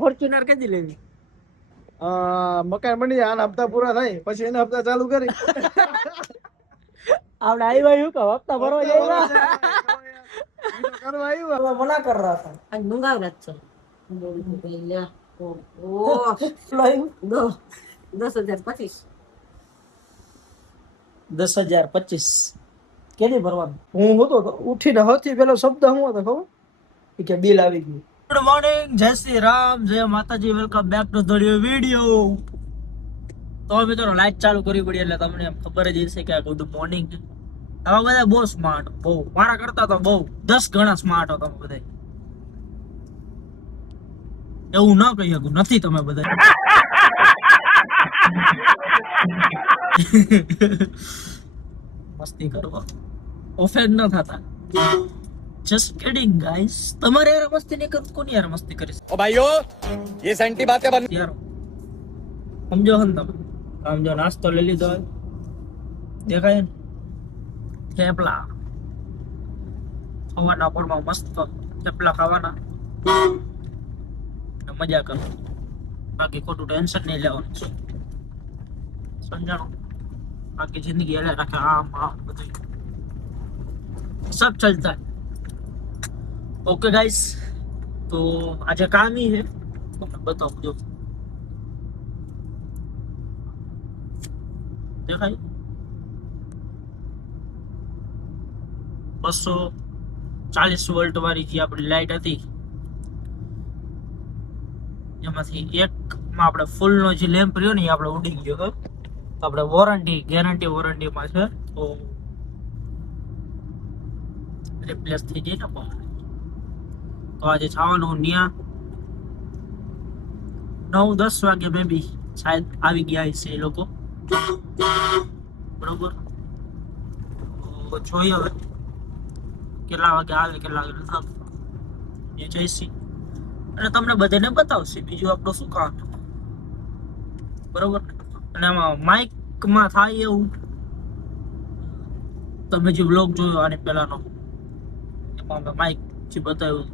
Fortuner કદી લેવી? મકાન બની જાય, આના હપ્તા પૂરા થાય પછી એના હપ્તા ચાલુ કરી. આપણે આવ્યા શું કહો, હપ્તા ભરવા જાય કરવા આવ્યા મના કર રહા था. આજ મંગાવેલા જ છે. 10,025 કેની ભરવાનું? હું હતો તો ઉઠીને સૌથી પહેલો શબ્દ શું હતો ખબર? કે બિલ આવી ગયું. ગુડ મોર્નિંગ, જય શ્રી રામ, જય માતાજી, welcome back to the video. તો મિત્રો લાઈટ ચાલુ કરવી પડી એટલે તમને એમ ખબર જ હશે કે આ ગુડ મોર્નિંગ છે. તમે બધા બહુ સ્માર્ટ, બહુ મારા કરતા તો બહુ 10 ગણા સ્માર્ટ હો તમે બધા. એવું ના કહી શકું, નથી તમે બધા. મસ્તી કરવા ઓફેન્ડ ન થતા. Just kidding guys. તમારે યાર મસ્તી નહીં કરું, કોની યાર મસ્તી કરીશ? ओ भाइयों ये सेंटी बातें बन યાર સમજો હન તમે. સમજો, નાસ્તો લઈ લીધો હોય, દેખાય ને થેપલા. સવારના પોરમાં મસ્ત થેપલા ખાવાના ને મજા કરો. બાકી ખોટું ટેન્શન નહીં લેવાનું. સમજાણો? બાકી જિંદગી એટલે રાખે આમ બધું સબ ચલતા है. ओके गाइस, तो आज काम ही है, बताओ जो देखा 240 વોલ્ટ વાળી જે આપણી લાઈટ હતી એમાંથી એકમાં આપણે ફૂલ નો જે લેમ્પ રહ્યો ને એ આપણે ઉડી ગયો. આપણે ગેરંટી માં છે તો રિપ્લેસ થઈ જાય ને. તો આજે જવાનું ન્યા 9-10 વાગે મે બી શાયદ આવી ગયા હશે એ લોકો, બરોબર? તો જોઈએ હવે કેટલા વાગે આવે, કેટલા વાગે નથી એ જઈશી અને તમને બધાને બતાવશે. બીજું આપણું શું કામ, બરોબર? અને આમાં માઇકમાં થાય એવું, તમે જે વ્લોગ જોયો આની પહેલાનો એમાં મેં માઇક જે બતાવ્યું,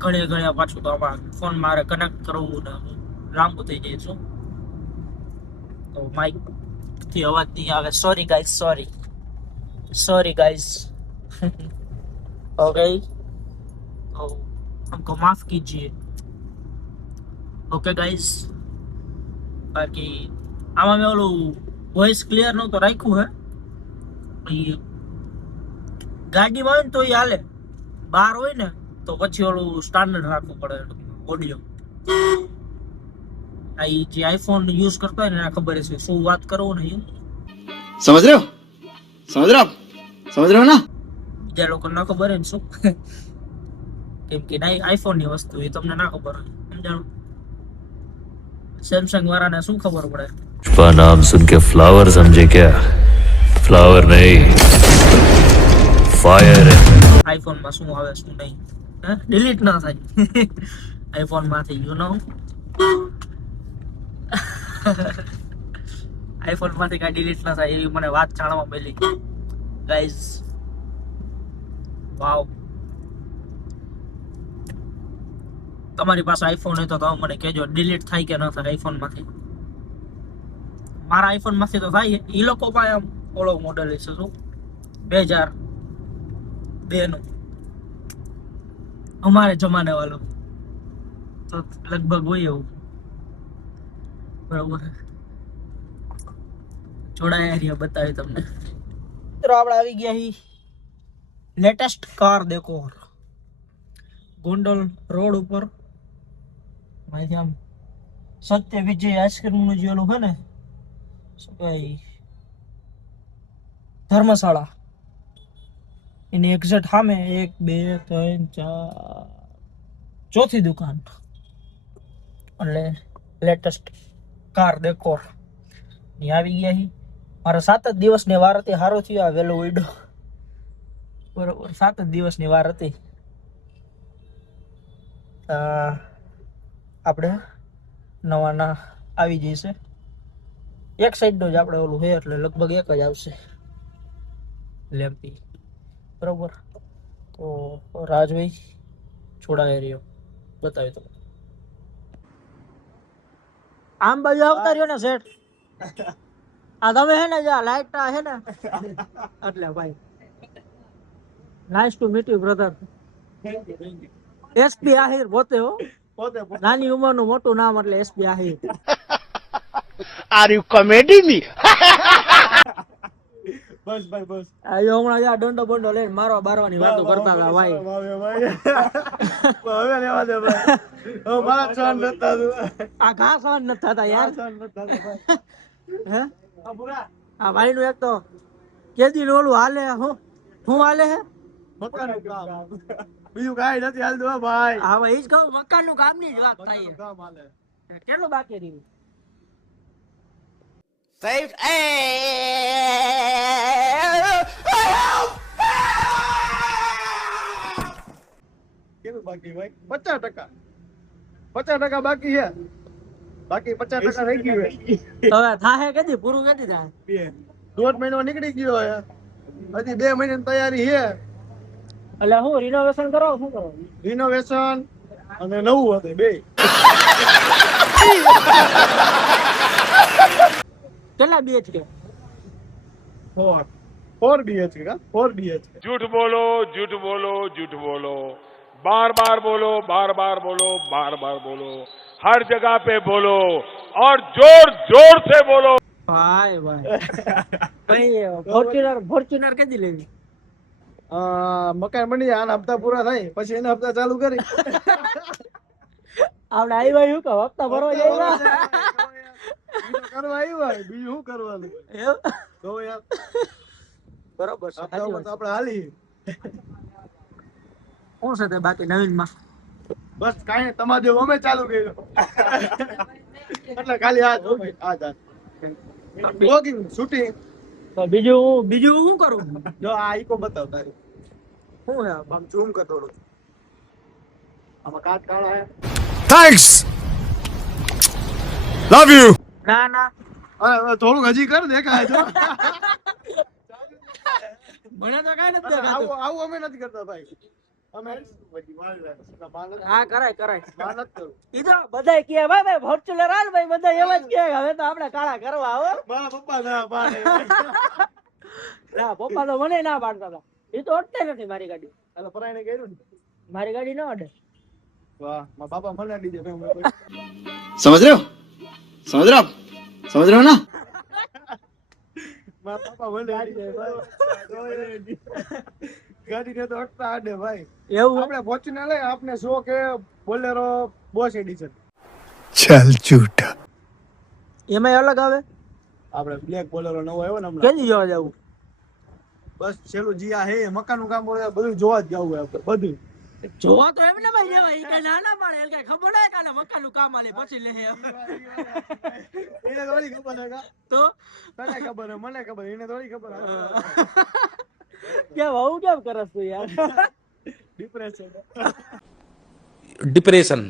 ઘડે પાછું તો આમાં ફોન મારે કનેક્ટ કરવું ને લાંબુ થઈ જાય છે તો માઇક થી અવાજ નહીં આવે. Sorry guys, sorry guys. Okay, तो हमको माफ कीजिए. Okay guys. बाकी આમાં મેં ઓલું વોઇસ ક્લિયર નહોતો રાખ્યું હે. ગાડીમાં હોય ને તો એ હાલે, બહાર હોય ને તો પછી ઓલું સ્ટાન્ડર્ડ રાખવું પડે ઓડિયો. આ જે આઈફોન યુઝ કરતા હોય ને એને ખબર છે શું વાત કરવું ને. समझ रहे हो ना? બીજા લોકો ના ખબર હોય ને શું, કેમ કે આઈફોન ની વસ્તુ એ તમને ના ખબર હોય. સમજાણું? સેમસંગ વાળાને શું ખબર પડે? पुष्पा नाम सुन के फ्लावर समझे क्या? फ्लावर नहीं, फायर है. આઈફોન માં શું આવે શું નહીં ડિલીટ ના થાય આઈફોન માંથી, યુ નો. આઈફોન માંથી કઈ ડિલીટ ના થાય એવી મને વાત જાણવા મળી ગાઈઝ. વાવ. તમારી પાસે આઈફોન હોય તો તમે મને કહેજો ડિલીટ થાય કે ન થાય આઈફોન માંથી. મારા આઈફોન માંથી તો થાય. એ લોકો પાસે આમ ઓલો મોડેલ છે શું 2002 નું, અમારે જમાને વાળો તો લગભગ હોય એવું, બરોબર? જોડાયા બતાવી તમને. મિત્રો આપણે આવી ગયા હી latest car decor Gondal road ઉપર. અહીંથી આમ સત્ય વિજય આઈસ્ક્રીમ નું જે ઓલું છે ને શું કહેવાય ધર્મશાળા એની એક્ઝેક્ટ સામે 1 2 3 4 ચોથી દુકાન એટલે લેટેસ્ટ કાર ડેકોર ની આવી ગયા હી. મારે 7 જ દિવસની વાર હતી, સારો થયો આ વહેલો ઉડ્યો, બરોબર? 7 જ દિવસની વાર હતી. આપણે નવાના આવી જશે. એક સાઈડ નું જ આપણે ઓલું છે એટલે લગભગ એક જ આવશે લેમ્પી, બરોબર? તો રાજભાઈ છોડાય રહ્યો બતાવી તો આમ બાજુ આવતા રહ્યો ને સેટ આ તમે હે ને જા લાઈટ હે ને એટલે ભાઈ nice to meet you brother SP Ahir પોતે હો પોતે નાની ઉંમરનું મોટું નામ એટલે SP Ahir Are you comedy me? બસ ભાઈ બસ આયો હમણાં જા દંડો બંડો લઈને મારવા બારવાની વાતો કરતા હતા ભાઈ હવે લેવા દે ભાઈ હવે મારા સહન નથી થતું. આ ઘા સહન નથી થતા યાર સહન નથી થતું ભાઈ. હે આ પૂરા આ ભાઈ નું એક તો કેદી નું ઓલું હાલે હું હાલે હે મકાનનું કામ. બીજું કાંઈ નથી હાલતું હો ભાઈ. હા ભાઈ ઈ જ કહું મકાન નું કામ ની જ વાત થાય મકાનનું કામ હાલે. છે કેટલું બાકી રહ્યું Saved. કેટલું બાકી ભાઈ? 50%. 50% બાકી છે. બાકી 50% રહી ગયું છે. તો હવે થાહે કેદી પૂરું કેદી થાય દોઢ મહિનો નીકળી ગયો છે. હજી 2 મહિનાની તૈયારી છે. એટલે હું રિનોવેશન કરો શું કરો રિનોવેશન અને નવું હતું બે. કેટલા બીએચકે 4 BHK का 4 BHK. झूठ बोलो झूठ बोलो झूठ बोलो बार बार बोलो बार बार बोलो बार बार बोलो हर जगह पे बोलो और जोर जोर से बोलो ભાઈ ભાઈ ફોર્ચ્યુનર કેદી લેવી મકાન બની જાય આના હપ્તા પૂરા થાય પછી એના હપ્તા ચાલુ કરી આપણે આવ્યા શું કહો હપ્તા ભરવા જાય કરવા આવ્યું બીજું શું કરવાનું તો યાર બરોબર છે હપ્તા ઉપર તો આપણે હાલી શું છે તે બાકી નવીન માં બસ કાંઈ તમારે જેવું અમે ચાલુ કર્યું એટલે ખાલી આ જો ભાઈ આ બ્લોગિંગ શૂટિંગ તો બીજું શું કરું જો આ ઈકો બતાવ તારી શું છે આમ ઝૂમ કર થોડું આમાં કાચ કાળા હે Thanks. Love you. ના ના હવે થોડુંક હજી કર દેખાય છે મને તો કઈ નથી દેખાતું આવું આવું અમે નથી કરતા ભાઈ અમે હા કરાય મહેનત કરું ઈ તો બધાય કહે ભાઈ ફોર્ચ્યુનર હાલ ભાઈ બધા એમ જ કહે હવે તો આપણે કાળા કરવા હો મારા પપ્પા ના પાડે ના પપ્પા તો મને ના પાડતા હતા ઈ તો અડતે નથી મારી ગાડી એટલે પરાઈને કર્યું ને મારી ગાડી ન અડે વાહ મારા બાપા મને અડી દે समझ रहे हो? समझ रहे हो आप? समझ रहे हो ना? મારા પાપા મને અડી દે ભાઈ ગાડી ને તો અટતા આડે ભાઈ એવું આપણે ફોર્ચ્યુનર લઈ આપને 100 કે બોલેરો બોસ એડિશન चल झूठा. એમાં અલગ આવે આપણે બ્લેક બોલેરો નવો આવ્યો ને હમણાં કેદી જોવા જવું બસ છેલ્લું જીયા હે મકાનનું કામ બધું જોવા જ જવું આપણે બધું જોવા તો એમને ભાઈ જવાય ઈ કઈ નાના પાડે એટલે કઈ ખબર નહીં કાલે મકાન નું કામ આલે પછી લે એને થોડી ખબર હે કા તો તને ખબર હે મને ખબર એને થોડી ખબર હે કેમ આવું કેમ કરસ તું યાર ડિપ્રેશન डिप्रेशन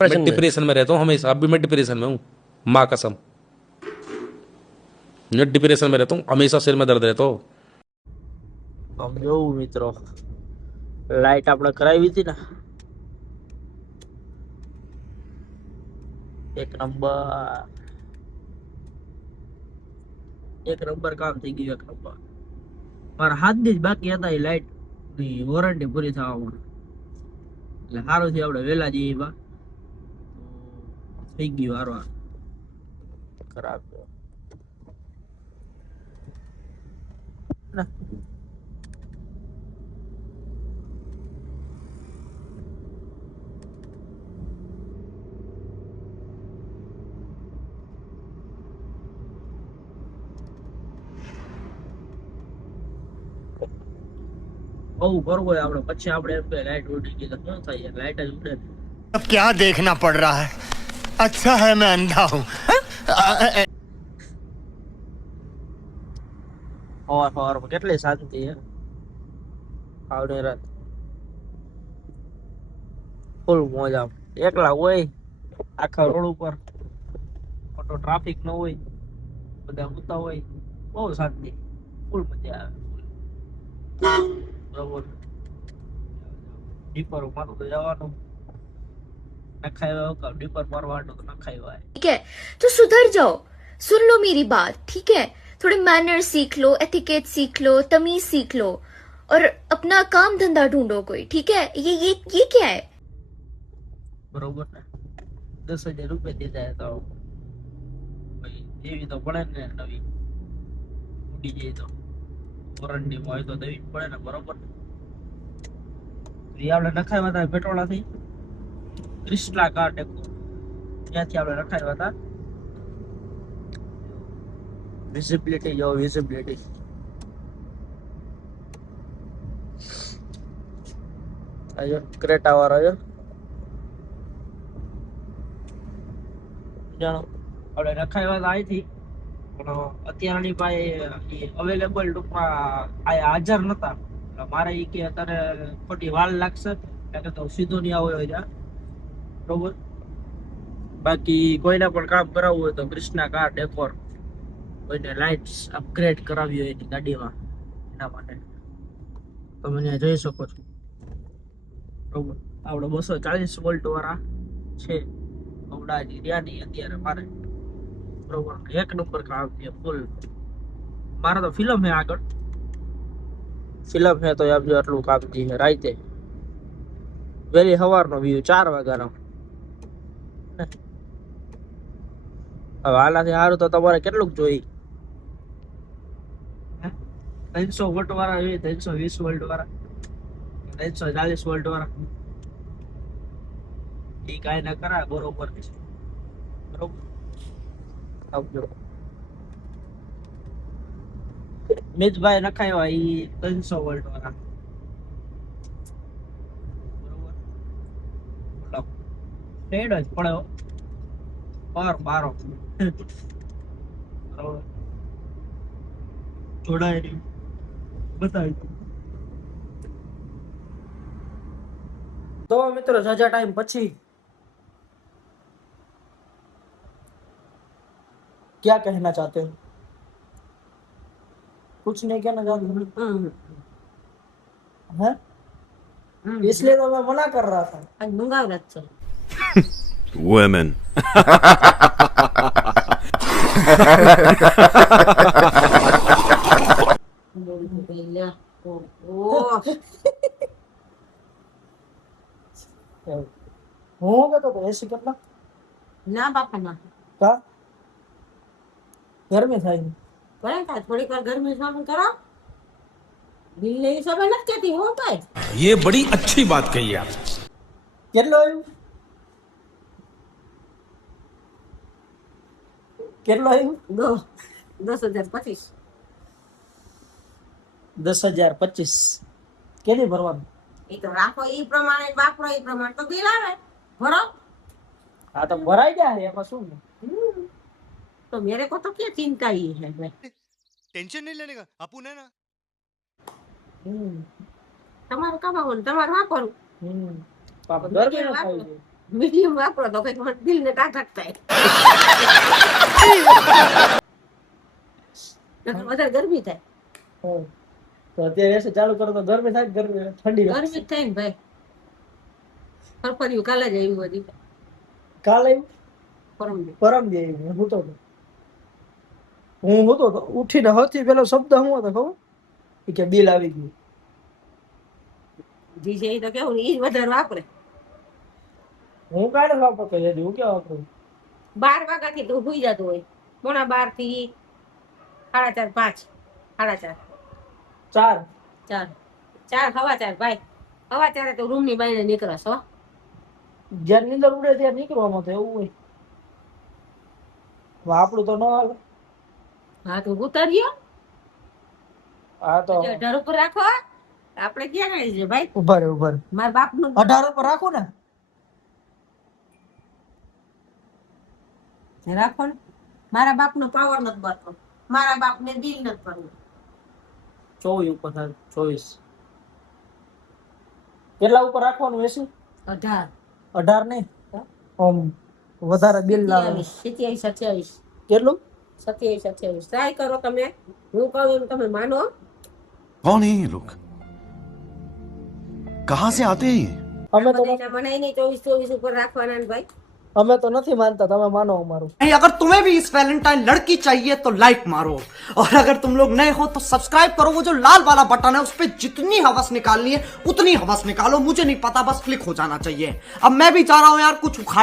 मैं डिप्रेशन में रहता हूँ हमेशा अभी मैं डिप्रेशन में हूँ माँ कसम मैं डिप्रेशन में रहता हूँ हमेशा सिर में दर्द रहता हो આમ જોવું મિત્રો લાઈટ આપણે કરાવી હતી ને એક નંબર કામ થઈ ગયું એક નંબર મારા હાથ દી જ બાકી હતા એ લાઈટ ની વોરંટી પૂરી થવામાં એટલે સારું થી આપણે વેલા જઈએ બા થઈ ગયું હારવાર ખરાબ ના બહુ કરવું હોય આપણે પછી આપણે એમ કે લાઈટ ઉડી ગઈ તો શું થાય લાઈટ જ ઉડે अब क्या देखना पड़ रहा है अच्छा है मैं अंधा हूँ સવારમાં કેટલી શાંતિ છે આવડે રાત ફૂલ મોજ આમ એકલા હોય આખા રોડ ઉપર મોટો ટ્રાફિક ન હોય બધા ઉતા હોય બહુ શાંતિ ફૂલ મજા આવે બરોબર ડીપર મારું તો જવાનું નખાયો કે ડીપર મારવાનું તો નખાયો આય ठीक है तो सुधर जाओ सुन लो मेरी बात ठीक है थोड़े मैनर सीख लो एथिकेट सीख लो तमीज सीख लो और अपना काम धंधा ढूंढो कोई ठीक है ये क्या है બરોબર ને 10,000 રૂપિયા દીધા તો ભાઈ એવી તો પડે ને નવી ઉડી જાય તો વોરંટી હોય તો દેવી પડે ને બરોબર ને આપણે નખાવ્યા હતા પેટ્રોલાથી ક્રિસ્ટલા કાર ડેકો ત્યાંથી આપણે નખાવ્યા હતા વિઝિબિલિટી જો વિઝિબિલિટી આયો ક્રેટા વાળો આયો જાણો આપણે નખાવ્યા હતા અહીંથી પણ અત્યારની ભાઈ અવેલેબલ ટૂંકમાં આ હાજર નતા એટલે મારે એ કે અત્યારે ખોટી વાર લાગશે એટલે તો સીધો નહીં આવ્યો હોય બરોબર બાકી કોઈને પણ કામ કરાવવું હોય તો કૃષ્ણા કાર ડેકોર કોઈને લાઇટ્સ અપગ્રેડ કરાવી હોય એની ગાડીમાં એના માટે તમે ત્યાં જઈ શકો છો બરોબર આપણે 240 વોલ્ટ વાળા છે અવડાજી રહ્યા નહીં અત્યારે મારે બરોબર એક નંબર કામ છે ફૂલ મારે તો ફિલ્મ હે આગળ ફિલ્મ હે તો આપજો આટલું કામ છે રાતે વેલી સવારનો વ્યૂ 4 વાગ્યાનો હવે આનાથી સારું તો તમારે કેટલું જોઈ 300 વોલ્ટ વાળા જોઈએ 320 વોલ્ટ વાળા 340 વોલ્ટ વાળા એ કાંઈ ના કરાય બરોબર છે બરોબર આવજો મિતભાઈ નખાયો એ 300 વોલ્ટ વાળા બરોબર રેડ જ પડ્યો પાર બારો બરોબર જોડાય નહીં બતાવી તો મિત્રો જાજા ટાઈમ પછી क्या कहना चाहते हो कुछ नहीं कहना चाहते हैं इसलिए तो मैं मना कर रहा था आज मंगाव रहा women होगा तो ऐसे करना ना बापा ना का घर में થાય करे था थोड़ी कर घर में शामिल करो दिल नहीं सब अलग कहती हो भाई ये बड़ी अच्छी बात कही आप કેટલો આવ્યું કેટલો આવ્યું 10,025 10,025 કેની ભરવાનું એ તો રાખો એ પ્રમાણે વાપરો એ પ્રમાણે તો બિલ આવે ભરો હા તો ભરાઈ જાય એમાં શું तो मेरे को तो क्या चिंता ही है भाई टेंशन नहीं लेने का अपन है ना તમારું કમાવું તમારું વાપરવું પાપા દર મહિને થાય છે મીડિયમ વાપરો તો કઈક દિલ ને ટાટક થાય વધારે ગરમી થાય તો અત્યારે એસે ચાલુ કરો તો ગરમી થાય ગરમી ઠંડી ગરમી થાય ને ભાઈ ફરફરિયું કાલે જ આવ્યું હતી કાલે પરમ પરમ દે હું તો ઉઠીને સૌથી પેલો શબ્દ શું હતો ખબર કે બિલ આવી ગયું જી છે એ તો કેવું ને એ જ વધારે વાપરે હું કાંઈ નથી વાપરતો યાર હું ક્યાં વાપરું 12 વાગ્યાથી તો ભૂઈ જતું હોય 12:30 થી 4:30 5 4:30 4 ભાઈ 4:15 તો રૂમ ની બહાર નીકળસ હો જ્યારે નીંદર ઉડે ત્યારે નીકળવામાં તો એવું હોય આપણું તો ન હાલે હા તો ઉતાર્યો હા તો 18 ઉપર રાખો આપણે ક્યાં ગઈ છે ભાઈ ઉભા રે મારા બાપ નું 18 ઉપર રાખો ને રાખો ને મારા બાપ નો પાવર નથી બનતો મારા બાપ ને દિલ નથી ભરવું 24 ઉપર થાય 24 કેટલા ઉપર રાખવાનું એસી 18 નહીં ઓમ વધારે બિલ લાવે 27 કેટલું 27 ટ્રાય કરો તમે હું કહું એમ તમે માનો कौन है ये लोग कहां से आते हैं ये અમે તો બધાયના મનાય નહીં 24 ઉપર રાખવાના ને ભાઈ. અમે તો નથી માનતા, તમે માનો અમારું. नहीं, अगर तुम्हें भी इस वैलेंटाइन लड़की चाहिए तो लाइक मारो, और अगर तुम लोग नए हो तो सब्सक्राइब करो। वो जो लाल वाला बटन है उस पर जितनी हवस निकालनी है उतनी हवस निकालो, मुझे नहीं पता, बस क्लिक हो जाना चाहिए। अब मैं भी जा रहा हूँ यार, कुछ उखाड़